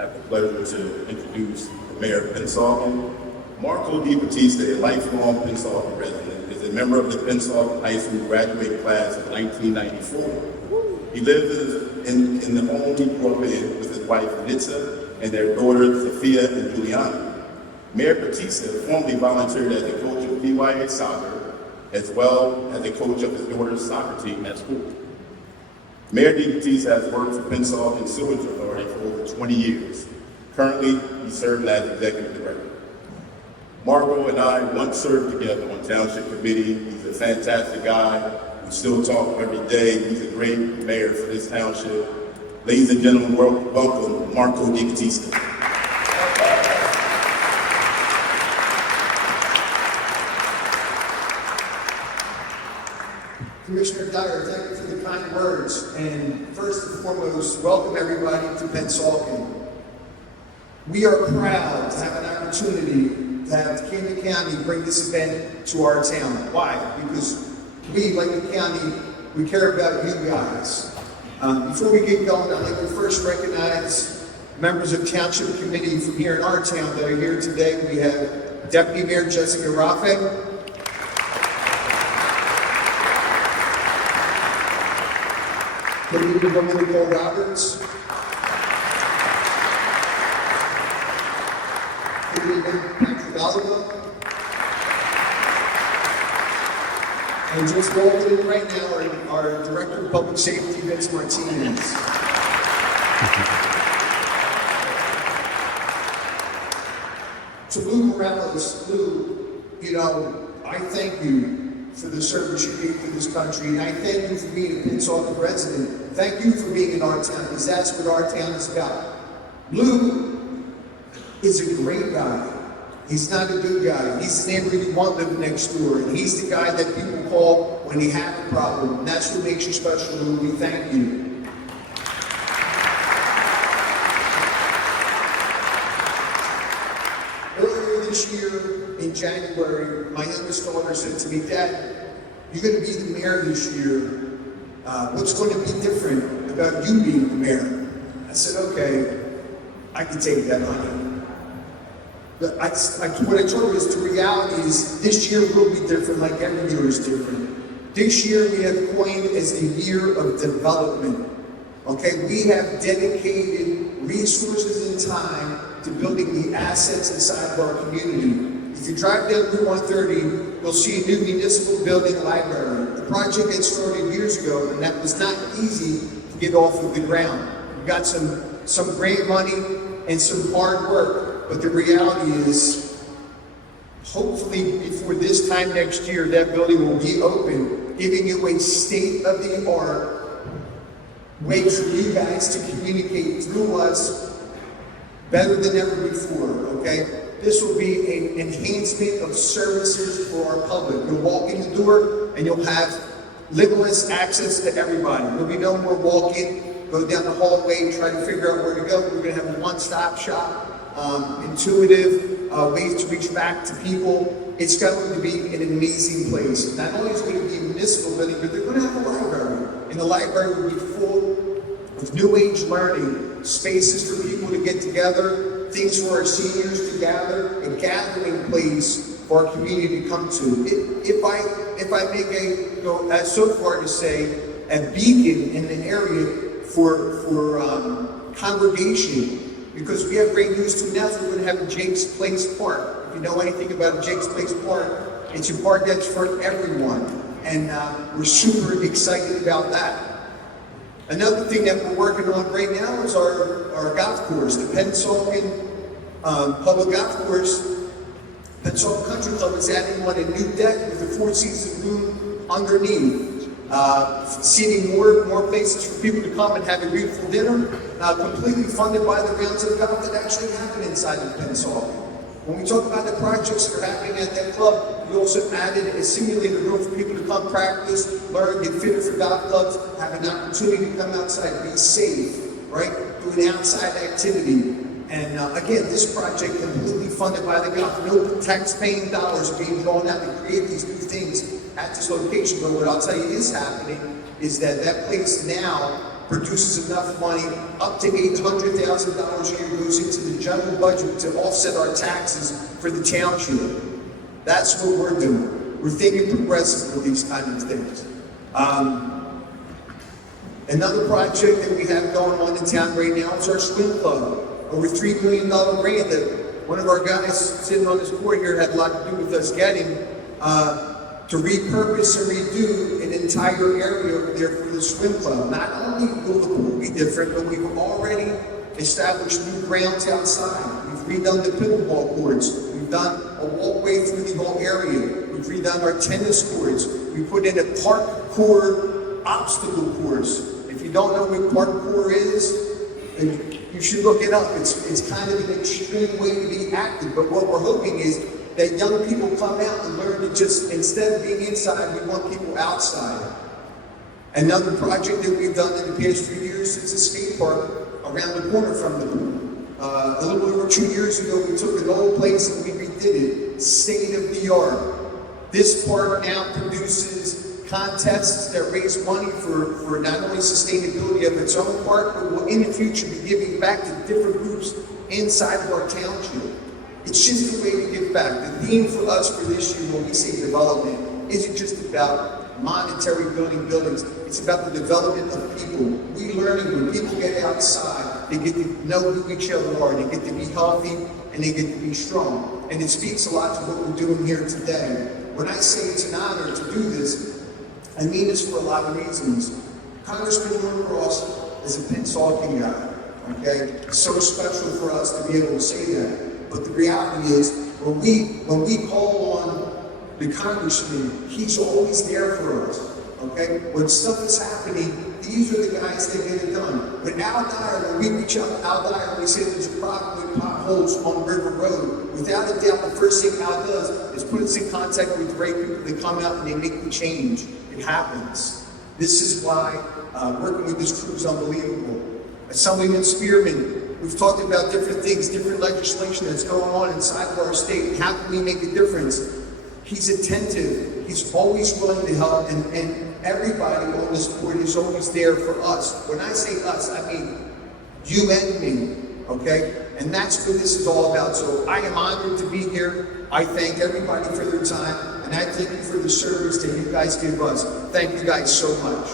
have the pleasure to introduce the Mayor of Pennsauken. Marco DiBattista, a lifelong Pennsauken resident, is a member of the Pennsauken High School graduating class of 1994. He lives in the home he grew up in with his wife, Nitsa, and their daughters, Sophia and Juliana. Mayor Battista formerly volunteered as a coach of PYA soccer, as well as a coach of his daughter's soccer team at school. Mayor DiBattista has worked for Pennsauken Sewage Authority for over 20 years. Currently, he serves as executive director. Marco and I once served together on township committee. He's a fantastic guy. We still talk every day. He's a great mayor for this township. Ladies and gentlemen, welcome Marco DiBattista. Commissioner Dyer, thank you for the kind words. And first and foremost, welcome everybody to Pennsauken. We are proud to have an opportunity to have Camden County bring this event to our town. Why? Because we, like the county, we care about you guys. Before we get going, I'd like to first recognize members of Township Committee from here in our town that are here today. We have Deputy Mayor Jessica Raffek, Community Nicole Roberts, Community Patrick Oliver, and just walking in right now our Director of Public Safety, Vince Martinez. To Lou Morales, Lou, I thank you for the service you gave to this country, and I thank you for being a Pennsauken resident. Thank you for being in our town, because that's what our town is about. Lou is a great guy. He's not a good guy. He's the neighbor you want living next door, and he's the guy that people call when they have a problem. And that's what makes you special, Lou. We thank you. Earlier this year, in January, my youngest daughter said to me, "Dad, you're going to be the mayor this year. What's going to be different about you being the mayor?" I said, "Okay, I can take that, honey." But what I told her is the reality is this year will be different, like every year is different. This year we have coined as the year of development. Okay, we have dedicated resources and time to building the assets inside of our community. If you drive down Route 130, you'll see a new municipal building library. The project had started years ago, and that was not easy to get off of the ground. We got some grant money and some hard work. But the reality is, hopefully before this time next year, that building will be open, giving you a state-of-the-art way for you guys to communicate through us better than ever before, okay? This will be an enhancement of services for our public. You'll walk in the door and you'll have limitless access to everybody. There'll be no more walking, go down the hallway, try to figure out where to go. We're gonna have a one-stop shop. Intuitive ways to reach back to people. It's going to be an amazing place. Not only is it going to be a municipal building, but they're going to have a library. And the library will be full of new age learning, spaces for people to get together, things for our seniors to gather, a gathering place for our community to come to. If I may go as so far to say, a beacon in the area for congregation. Because we have great news too now, so we're going to have a Jake's Place Park. If you know anything about Jake's Place Park, it's a park that's for everyone. And we're super excited about that. Another thing that we're working on right now is our golf course, the Pennsauken Public Golf Course. Pennsauken Country Club is adding on a new deck with a four-season room underneath. Seating more places for people to come and have a beautiful dinner, completely funded by the rounds of golf that actually happen inside of Pennsauken. When we talk about the projects that are happening at that club, we also added a simulated room for people to come practice, learn, get fitted for golf clubs, have an opportunity to come outside, be safe, right? Do an outside activity. And again, this project completely funded by the golf. No tax-paying dollars are being drawn out to create these new things at this location. But what I'll tell you is happening is that place now produces enough money, up to $800,000 a year goes into the general budget to offset our taxes for the township. That's what we're doing. We're thinking progressive with these kind of things. Another project that we have going on in town right now is our swim club. Over $3 million grant that one of our guys sitting on this board here had a lot to do with us getting to repurpose and redo an entire area over there for the swim club. Not only will the pool be different, but we've already established new grounds outside. We've redone the pickleball courts. We've done a walkway through the whole area. We've redone our tennis courts. We put in a parkour obstacle course. If you don't know what parkour is, you should look it up. It's kind of an extreme way to be active, but what we're hoping is that young people come out and learn to just, instead of being inside, we want people outside. Another project that we've done in the past few years is a skate park around the corner from the pool. A little over 2 years ago, we took an old place and we redid it, state of the art. This park now produces contests that raise money for not only sustainability of its own park, but will in the future be giving back to different groups inside of our township. It's just a way to give back. The theme for us for this year when we say development isn't just about monetary building buildings, it's about the development of people. We learning when people get outside, they get to know who each other are, they get to be healthy, and they get to be strong. And it speaks a lot to what we're doing here today. When I say it's an honor to do this, I mean this for a lot of reasons. Congressman Norcross is a Pennsauken guy, okay? It's so special for us to be able to say that. But the reality is, when we call on the congressman, he's always there for us, okay? When stuff is happening, these are the guys that get it done. When Al Dyer, when we reach out to Al Dyer and we say there's a problem with potholes on River Road, without a doubt, the first thing Al does is put us in contact with great people that come out and they make the change. It happens. This is why working with this crew is unbelievable. Assemblyman Spearman, we've talked about different things, different legislation that's going on inside of our state. How can we make a difference? He's attentive. He's always willing to help, and everybody on this board is always there for us. When I say us, I mean you and me, okay? And that's what this is all about. So I am honored to be here. I thank everybody for their time, and I thank you for the service that you guys give us. Thank you guys so much.